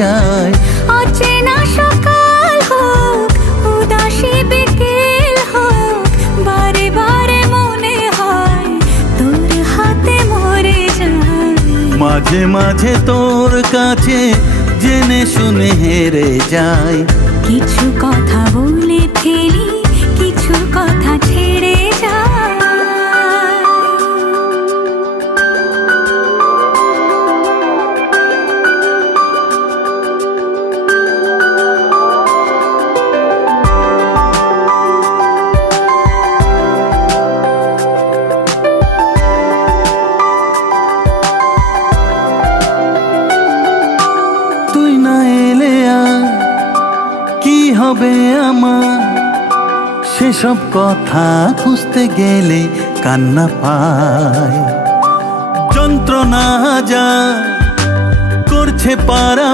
যায়। অচেনা সকাল হোক, উদাসী বিকেল হোক, বারে বারে মনে হয় তোর হাতে মরে যায়। মাঝে মাঝে তোর কাছে জেনে শুনে হেরে যায়। কিছু কথা বলে ফেলি, কিছু কথা ছেড়ে যায়। তুই না এলে আর কি হবে আমার, সেসব কথা খুঁজতে গেলে কান্না পায়। যন্ত্রণা যা করছে পারা